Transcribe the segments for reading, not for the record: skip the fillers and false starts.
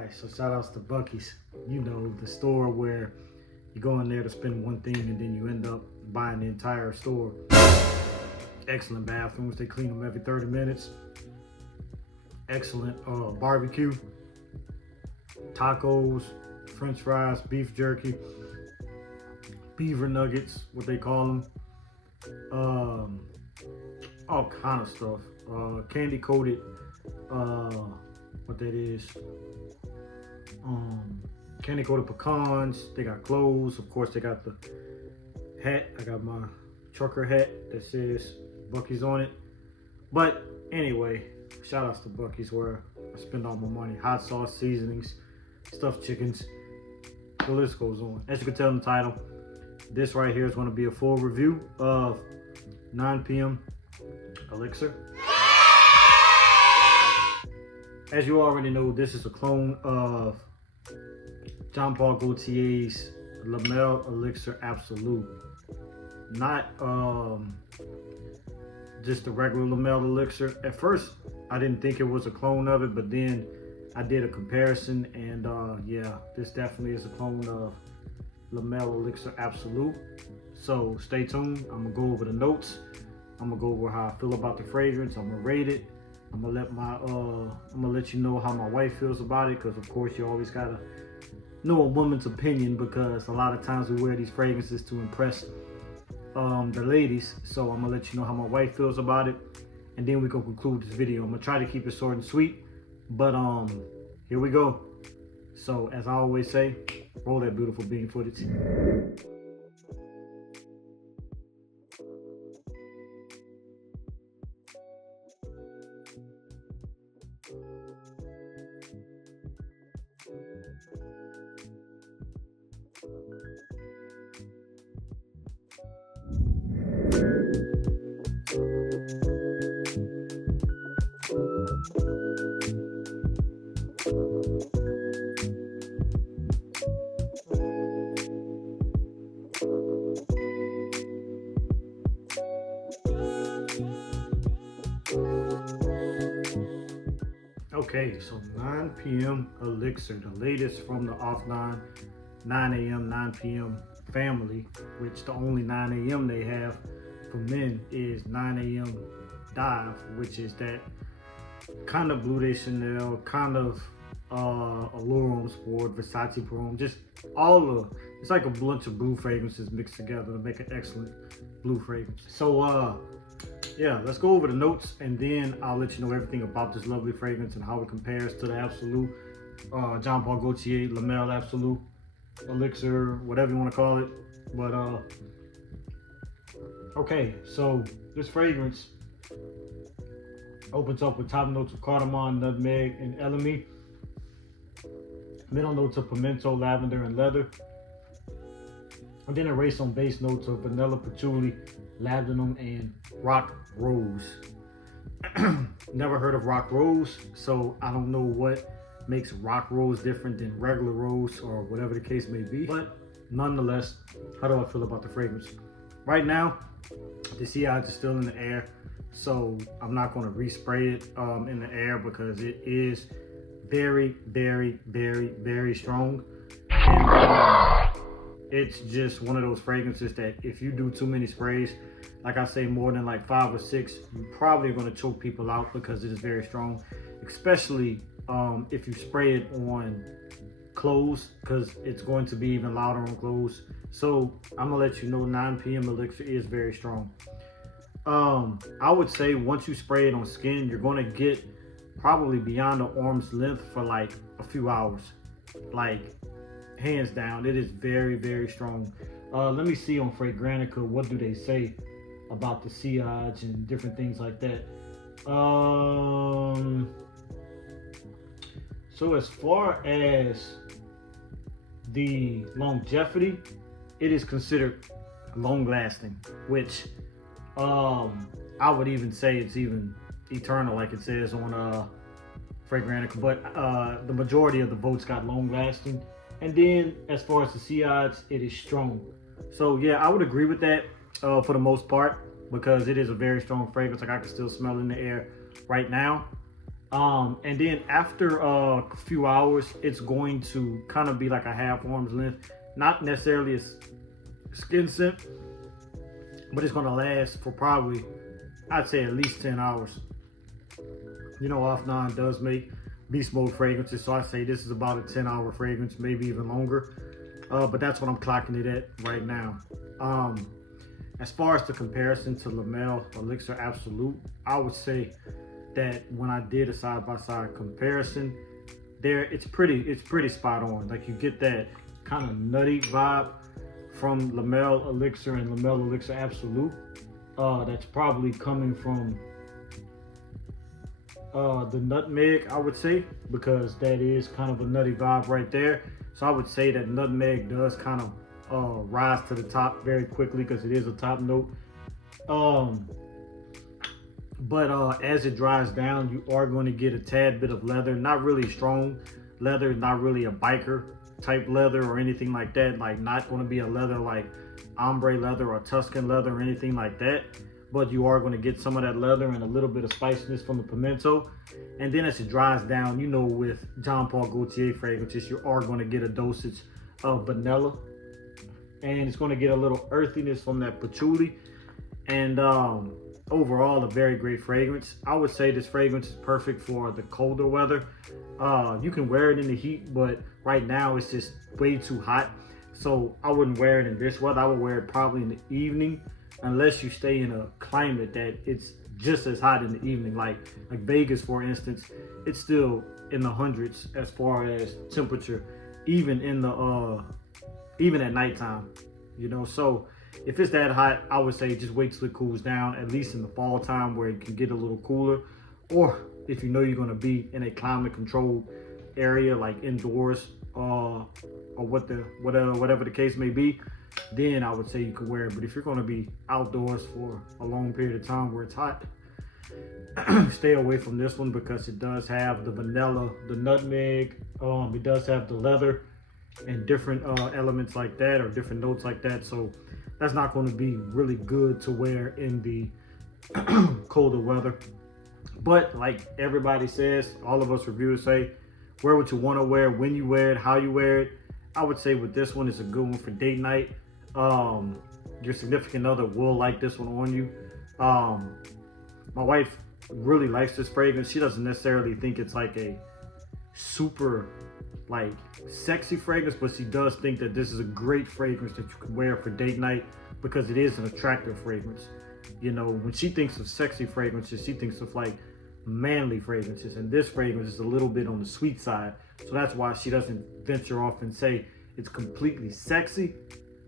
Alright, so shout outs to Buc-ee's. You know, the store where you go in there to spend one thing and then you end up buying the entire store. Excellent bathrooms, they clean them every 30 minutes. Excellent barbecue, tacos, french fries, beef jerky, beaver nuggets, what they call them. All kind of stuff. Candy coated, what that is. Candy coated pecans. They got clothes. Of course, they got the hat. I got my trucker hat that says Buc-ee's on it. But anyway, shout outs to Buc-ee's where I spend all my money. Hot sauce, seasonings, stuffed chickens. The list goes on. As you can tell in the title, this right here is going to be a full review of 9PM Elixir. As you already know, this is a clone of Jean Paul Gaultier's Lamel Elixir Absolu. Not just the regular Lamel Elixir. At first, I didn't think it was a clone of it, but then I did a comparison, and yeah, this definitely is a clone of Lamel Elixir Absolu. So stay tuned. I'm gonna go over the notes. I'm gonna go over how I feel about the fragrance. I'm gonna rate it. I'm gonna let you know how my wife feels about it, because of course you always gotta know a woman's opinion, because a lot of times we wear these fragrances to impress the ladies. So I'm gonna let you know how my wife feels about it, and then we can conclude this video. I'm gonna try to keep it short and sweet, but here we go. So as I always say, roll that beautiful bean footage. Okay, so 9PM Elixir, the latest from the Afnan 9AM 9PM family, which the only 9AM they have for men is 9AM Dive, which is that kind of Blue de Chanel, kind of Allure Homme Sport, Versace Chrome, just it's like a bunch of blue fragrances mixed together to make an excellent blue fragrance. So yeah, let's go over the notes, and then I'll let you know everything about this lovely fragrance and how it compares to the Absolu, Jean Paul Gaultier Lamel Absolu Elixir, whatever you want to call it. But okay, so this fragrance opens up with top notes of cardamom, nutmeg, and elemi. Middle notes of pimento, lavender, and leather. And then a race on base notes of vanilla, patchouli, labdanum, and rock rose. Never heard of rock rose, so I don't know what makes rock rose different than regular rose or whatever the case may be. But nonetheless, how do I feel about the fragrance? Right now, the sea odds are still in the air, so I'm not going to respray it in the air, because it is very, very, very, very strong. And it's just one of those fragrances that if you do too many sprays, like I say, more than like 5 or 6, you probably are going to choke people out, because it is very strong, especially if you spray it on clothes, because it's going to be even louder on clothes. So I'm gonna let you know 9PM Elixir is very strong. I would say once you spray it on skin, you're going to get probably beyond the arm's length for like a few hours. Like, hands down, it is very, very strong. Let me see on Fragrantica, what do they say about the sillage and different things like that. So as far as the longevity, it is considered long lasting, which I would even say it's even eternal, like it says on Fragrantica, but the majority of the votes got long lasting. And then as far as the C odds, it is strong. So yeah, I would agree with that for the most part, because it is a very strong fragrance. Like, I can still smell it in the air right now. And then after a few hours, it's going to kind of be like a half arm's length, not necessarily a skin scent, but it's going to last for probably, I'd say, at least 10 hours. You know, Afnan does make beast mode fragrances, so I say this is about a 10-hour fragrance, maybe even longer. But that's what I'm clocking it at right now. As far as the comparison to La Mer Elixir Absolu, I would say that when I did a side-by-side comparison, it's pretty spot on. Like, you get that kind of nutty vibe from La Mer Elixir and La Mer Elixir Absolu. That's probably coming from the nutmeg, I would say, because that is kind of a nutty vibe right there. So I would say that nutmeg does kind of rise to the top very quickly because it is a top note. But as it dries down, you are going to get a tad bit of leather, not really strong leather, not really a biker type leather or anything like that. Like, not going to be a leather like ombre leather or Tuscan leather or anything like that. But you are going to get some of that leather and a little bit of spiciness from the pimento. And then as it dries down, you know, with Jean Paul Gaultier fragrances, you are going to get a dosage of vanilla. And it's going to get a little earthiness from that patchouli. And overall, a very great fragrance. I would say this fragrance is perfect for the colder weather. You can wear it in the heat, but right now it's just way too hot. So I wouldn't wear it in this weather. I would wear it probably in the evening, unless you stay in a climate that it's just as hot in the evening. Like Vegas, for instance, it's still in the hundreds as far as temperature, even in the even at nighttime, you know. So if it's that hot, I would say just wait till it cools down, at least in the fall time where it can get a little cooler. Or if you know you're going to be in a climate controlled area, like indoors, or whatever the case may be, then I would say you could wear it. But if you're going to be outdoors for a long period of time where it's hot, stay away from this one, because it does have the vanilla, the nutmeg, it does have the leather and different elements like that, or different notes like that. So that's not going to be really good to wear in the colder weather. But like everybody says, all of us reviewers say, wear what you want to wear, when you wear it, how you wear it. I would say with this one, it's a good one for date night. Your significant other will like this one on you. My wife really likes this fragrance. She doesn't necessarily think it's like a super like sexy fragrance, but she does think that this is a great fragrance that you can wear for date night, because it is an attractive fragrance. You know, when she thinks of sexy fragrances, she thinks of like manly fragrances, and this fragrance is a little bit on the sweet side. So that's why she doesn't venture off and say it's completely sexy,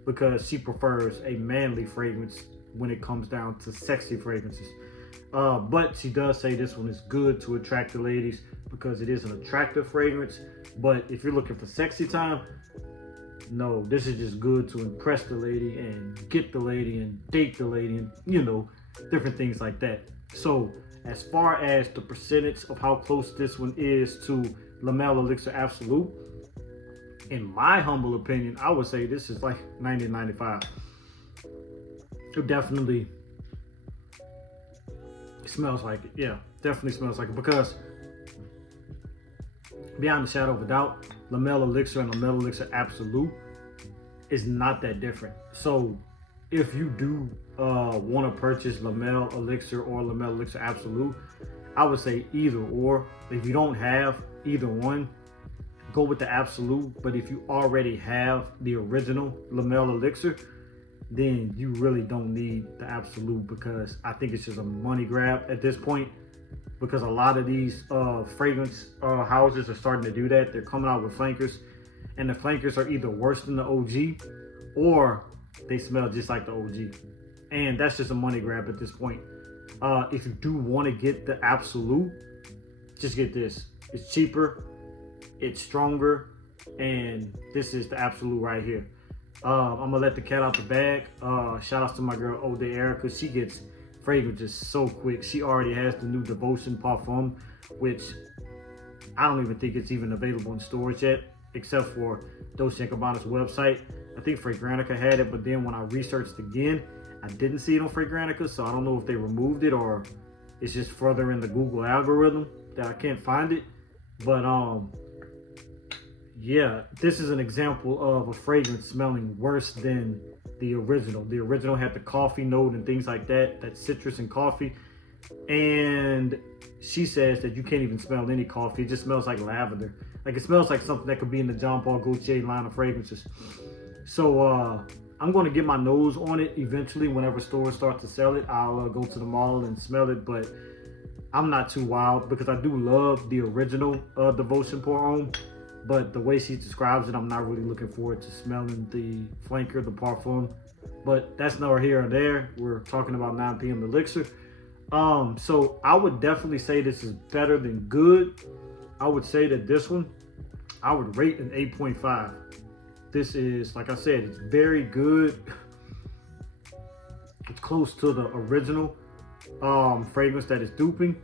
because she prefers a manly fragrance when it comes down to sexy fragrances. But she does say this one is good to attract the ladies, because it is an attractive fragrance. But if you're looking for sexy time, no, this is just good to impress the lady and get the lady and date the lady, and you know, different things like that. So as far as the percentage of how close this one is to La Mer Elixir Absolu, in my humble opinion, I would say this is like 90-95. It definitely smells like it. Yeah, definitely smells like it, because beyond a shadow of a doubt, La Mer Elixir and La Mer Elixir Absolu is not that different. So if you do want to purchase La Mer Elixir or La Mer Elixir Absolu, I would say either or. If you don't have either one, go with the Absolu. But if you already have the original La Mer Elixir, then you really don't need the Absolu, because I think it's just a money grab at this point, because a lot of these fragrance houses are starting to do that. They're coming out with flankers, and the flankers are either worse than the OG, or they smell just like the OG, and that's just a money grab at this point. If you do want to get the Absolu, just get this. It's cheaper, it's stronger, and this is the Absolu right here. I'm gonna let the cat out the bag. Shout outs to my girl Ode Erica. She gets fragrances so quick. She already has the new Devotion Parfum, which I don't even think it's even available in stores yet, except for Dolce & Gabbana's website. I think Fragrantica had it, but then when I researched again, I didn't see it on Fragrantica, so I don't know if they removed it or it's just further in the Google algorithm. that I can't find it. But yeah, this is an example of a fragrance smelling worse than the original. The original had the coffee note and things like that, that citrus and coffee. And she says that you can't even smell any coffee. It just smells like lavender. Like, it smells like something that could be in the Jean Paul Gaultier line of fragrances. So I'm going to get my nose on it eventually. Whenever stores start to sell it, I'll go to the mall and smell it. But I'm not too wild because I do love the original Devotion Pour Homme. But the way she describes it, I'm not really looking forward to smelling the flanker, the parfum. But that's nor here or there. We're talking about 9PM Elixir. So I would definitely say this is better than good. I would say that this one, I would rate an 8.5. This is, like I said, it's very good. It's close to the original fragrance that is duping.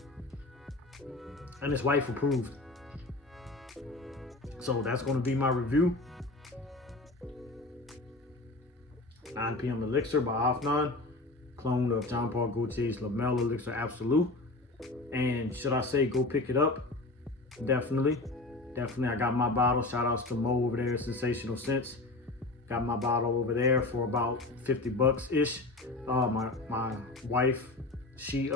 And it's wife approved. So that's going to be my review. 9PM Elixir by Afnan, clone of Jean Paul Gaultier's Lamel Elixir Absolu. And should I say go pick it up? Definitely. I got my bottle. Shout outs to Mo over there, Sensational Scents. Got my bottle over there for about 50 bucks ish. My wife, she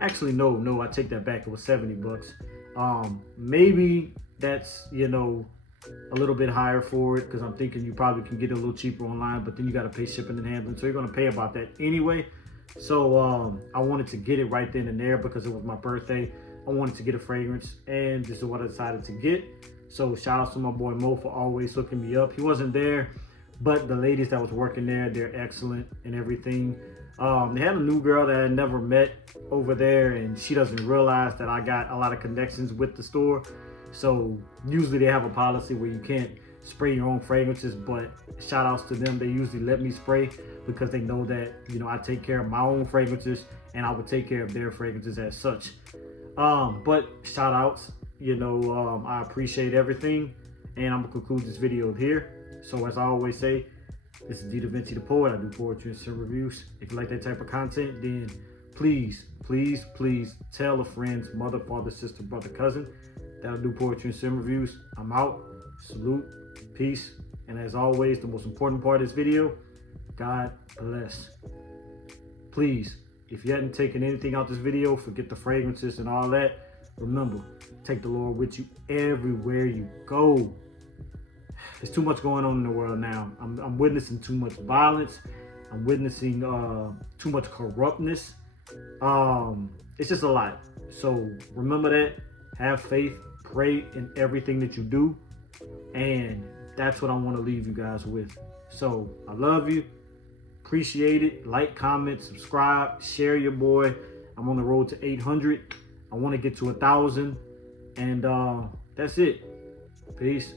actually no, I take that back. It was 70 bucks. Maybe that's, you know, a little bit higher for it because I'm thinking you probably can get it a little cheaper online, but then you got to pay shipping and handling, so you're going to pay about that anyway. So I wanted to get it right then and there because it was my birthday. I wanted to get a fragrance, and this is what I decided to get. So shout out to my boy Mo for always hooking me up. He wasn't there, but the ladies that was working there, they're excellent and everything. They had a new girl that I never met over there, and she doesn't realize that I got a lot of connections with the store. So usually they have a policy where you can't spray your own fragrances, but shout outs to them. They usually let me spray because they know that, you know, I take care of my own fragrances and I would take care of their fragrances as such. But shout outs, you know, I appreciate everything, and I'm gonna conclude this video here. So as I always say, this is Davinci the Poet. I do poetry and some reviews. If you like that type of content, then please tell a friend's mother, father, sister, brother, cousin that I do poetry and sim reviews. I'm out. Salute, peace, and as always, the most important part of this video, God bless. Please, if you hadn't taken anything out this video, forget the fragrances and all that. Remember, take the Lord with you everywhere you go. There's too much going on in the world now. I'm witnessing too much violence. I'm witnessing too much corruptness. It's just a lot. So remember that. Have faith. Pray in everything that you do. And that's what I want to leave you guys with. So I love you. Appreciate it. Like, comment, subscribe, share your boy. I'm on the road to 800. I want to get to 1,000. And that's it. Peace.